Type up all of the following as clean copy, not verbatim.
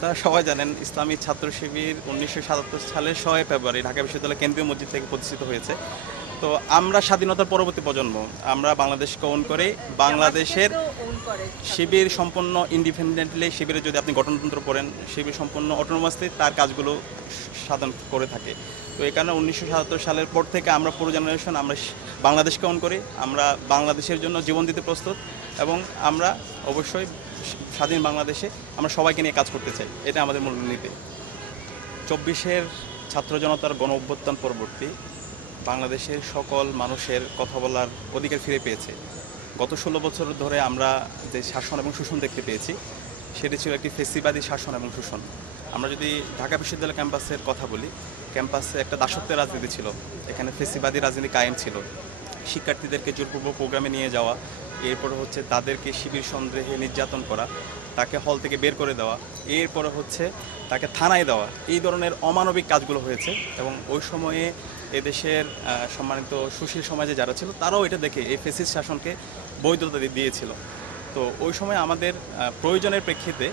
তা সবাই জানেন ইসলামী ছাত্র শিবির ১৯৭৭ সালের ৬ ফেব্রুয়ারি ঢাকা বিশ্ববিদ্যালয় কেন্দ্রীয় মসজিদ থেকে প্রতিষ্ঠিত হয়েছে। তো আমরা স্বাধীনতার পরবর্তী প্রজন্ম, আমরা বাংলাদেশকে ওন করে বাংলাদেশের শিবির সম্পূর্ণ ইন্ডিপেন্ডেন্টলি, শিবিরে যদি আপনি গঠনতন্ত্র পড়েন, শিবির সম্পূর্ণ অটোনোমাসলি তার কাজগুলো সাধন করে থাকে। তো এই কারণে ১৯৭৭ সালের পর থেকে আমরা পুরো জেনারেশন আমরা বাংলাদেশকে ওন করি, আমরা বাংলাদেশের জন্য জীবন দিতে প্রস্তুত এবং আমরা অবশ্যই স্বাধীন বাংলাদেশে আমরা সবাইকে নিয়ে কাজ করতে চাই, এটা আমাদের মূলনীতি। ২৪-এর ছাত্র জনতার গণ অভ্যুত্থান পরবর্তী বাংলাদেশের সকল মানুষের কথা বলার অধিকার ফিরে পেয়েছে। গত ১৬ বছর ধরে আমরা যে শাসন এবং শোষণ দেখতে পেয়েছি, সেটি ছিল একটি ফেসিবাদী শাসন এবং শোষণ। আমরা যদি ঢাকা বিশ্ববিদ্যালয় ক্যাম্পাসের কথা বলি, ক্যাম্পাসে একটা দাসত্বের রাজনীতি ছিল, এখানে ফেসিবাদী রাজনীতি কায়েম ছিল। শিক্ষার্থীদেরকে জোরপূর্বক প্রোগ্রামে নিয়ে যাওয়া, এরপরে হচ্ছে তাদেরকে শিবির সন্দেহে নির্যাতন করা, তাকে হল থেকে বের করে দেওয়া, এরপরে হচ্ছে তাকে থানায় দেওয়া, এই ধরনের অমানবিক কাজগুলো হয়েছে। এবং ওই সময়ে এদেশের সম্মানিত সুশীল সমাজে যারা ছিল তারাও এটা দেখে এই ফ্যাসিস্ট শাসনকে বৈধতা দিয়েছিল। তো ওই সময় আমাদের প্রয়োজনের প্রেক্ষিতে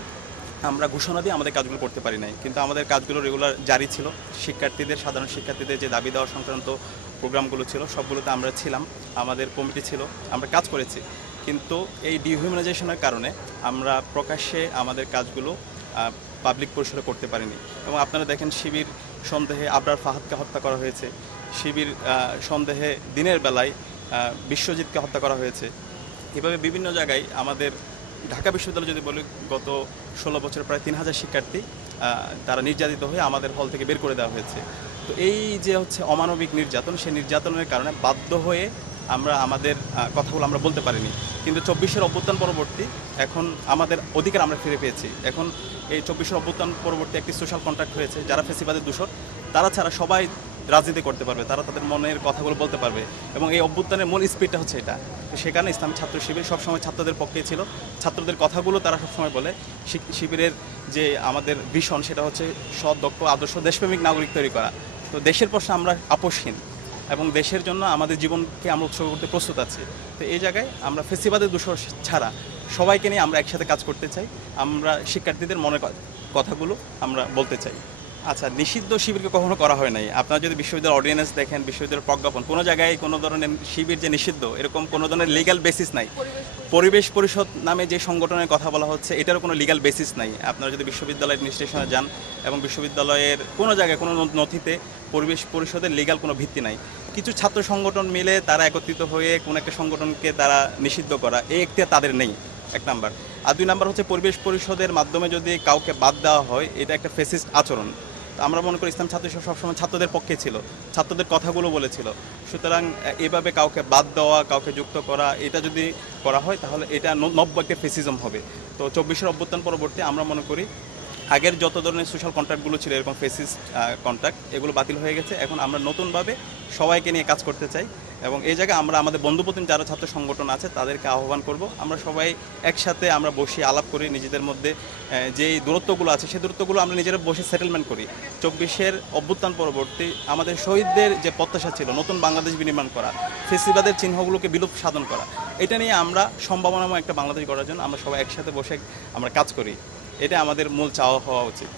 আমরা ঘোষণা দিয়ে আমাদের কাজগুলো করতে পারি নাই, কিন্তু আমাদের কাজগুলো রেগুলার জারি ছিল। শিক্ষার্থীদের, সাধারণ শিক্ষার্থীদের যে দাবি দেওয়া সংক্রান্ত প্রোগ্রামগুলো ছিল সবগুলোতে আমরা ছিলাম, আমাদের কমিটি ছিল, আমরা কাজ করেছি। কিন্তু এই ডিহিউম্যানাইজেশনের কারণে আমরা প্রকাশ্যে আমাদের কাজগুলো পাবলিক পরিসরে করতে পারিনি। এবং আপনারা দেখেন শিবির সন্দেহে আবরার ফাহাদকে হত্যা করা হয়েছে, শিবির সন্দেহে দিনের বেলায় বিশ্বজিৎকে হত্যা করা হয়েছে। এভাবে বিভিন্ন জায়গায় আমাদের ঢাকা বিশ্ববিদ্যালয় যদি বলি, গত ১৬ বছরে প্রায় ৩,০০০ শিক্ষার্থী তারা নির্যাতিত হয়ে আমাদের হল থেকে বের করে দেওয়া হয়েছে। তো এই যে হচ্ছে অমানবিক নির্যাতন, সেই নির্যাতনের কারণে বাধ্য হয়ে আমরা আমাদের কথাগুলো আমরা বলতে পারিনি। কিন্তু ২৪-এর অভ্যুত্থান পরবর্তী এখন আমাদের অধিকার আমরা ফিরে পেয়েছি। এখন এই ২৪-এর অভ্যুত্থান পরবর্তী একটি সোশ্যাল কন্ট্রাক্ট হয়েছে, যারা ফেসিবাদের দূষর তারা ছাড়া সবাই রাজনীতি করতে পারবে, তারা তাদের মনের কথাগুলো বলতে পারবে। এবং এই অভ্যুত্থানের মূল স্পিডটা হচ্ছে এটা। তো সেখানে ইসলামী ছাত্র শিবির সবসময় ছাত্রদের পক্ষে ছিল, ছাত্রদের কথাগুলো তারা সবসময় বলে। শিবিরের যে আমাদের ভিশন সেটা হচ্ছে সৎ, দক্ষ, আদর্শ, দেশপ্রেমিক নাগরিক তৈরি করা। তো দেশের প্রশ্নে আমরা আপোষহীন এবং দেশের জন্য আমাদের জীবনকে আমরা উৎসর্গ করতে প্রস্তুত আছি। তো এই জায়গায় আমরা ফেসিবাদের দূষর ছাড়া সবাইকে নিয়ে আমরা একসাথে কাজ করতে চাই, আমরা শিক্ষার্থীদের মনের কথাগুলো আমরা বলতে চাই। আচ্ছা, নিষিদ্ধ শিবিরকে কখনো করা হয় নাই। আপনারা যদি বিশ্ববিদ্যালয়ের অর্ডিন্যান্স দেখেন, বিশ্ববিদ্যালয়ের প্রজ্ঞাপন, কোনো জায়গায় কোনো ধরনের শিবির যে নিষিদ্ধ এরকম কোনো ধরনের লিগ্যাল বেসিস নাই। পরিবেশ পরিষদ নামে যে সংগঠনের কথা বলা হচ্ছে এটারও কোনো লিগ্যাল বেসিস নাই। আপনারা যদি বিশ্ববিদ্যালয়ের অ্যাডমিনিস্ট্রেশনে যান এবং বিশ্ববিদ্যালয়ের কোনো জায়গায় কোনো নথিতে পরিবেশ পরিষদের লিগ্যাল কোনো ভিত্তি নাই। কিছু ছাত্র সংগঠন মিলে তারা একত্রিত হয়ে কোনো একটা সংগঠনকে তারা নিষিদ্ধ করা, এই এখতিয়ার তাদের নেই, এক নাম্বার। আর দুই নাম্বার হচ্ছে পরিবেশ পরিষদের মাধ্যমে যদি কাউকে বাদ দেওয়া হয় এটা একটা ফ্যাসিস্ট আচরণ। আমরা মনে করি ইসলাম ছাত্র শিবির সবসময় ছাত্রদের পক্ষে ছিল, ছাত্রদের কথাগুলো বলেছিল। সুতরাং এভাবে কাউকে বাদ দেওয়া, কাউকে যুক্ত করা, এটা যদি করা হয় তাহলে এটা নব্য একটা ফেসিজম হবে। তো ২৪-এর অভ্যুত্থান পরবর্তী আমরা মনে করি আগের যত ধরনের সোশ্যাল কন্ট্রাক্টগুলো ছিল এরকম ফেসিস্ট কন্ট্রাক্ট, এগুলো বাতিল হয়ে গেছে। এখন আমরা নতুনভাবে সবাইকে নিয়ে কাজ করতে চাই এবং এই জায়গায় আমরা আমাদের বন্ধুপ্রতিম যারা ছাত্র সংগঠন আছে তাদেরকে আহ্বান করব, আমরা সবাই একসাথে আমরা বসে আলাপ করি, নিজেদের মধ্যে যেই দূরত্বগুলো আছে সেই দূরত্বগুলো আমরা নিজেরা বসে সেটেলমেন্ট করি। ২৪-এর অভ্যুত্থান পরবর্তী আমাদের শহীদদের যে প্রত্যাশা ছিল নতুন বাংলাদেশ বিনির্মাণ করা, ফেসিবাদের চিহ্নগুলোকে বিলুপ সাধন করা, এটা নিয়ে আমরা সম্ভাবনাময় একটা বাংলাদেশ গড়ার জন্য আমরা সবাই একসাথে বসে আমরা কাজ করি। এটা আমাদের মূল চাওয়া হওয়া উচিত।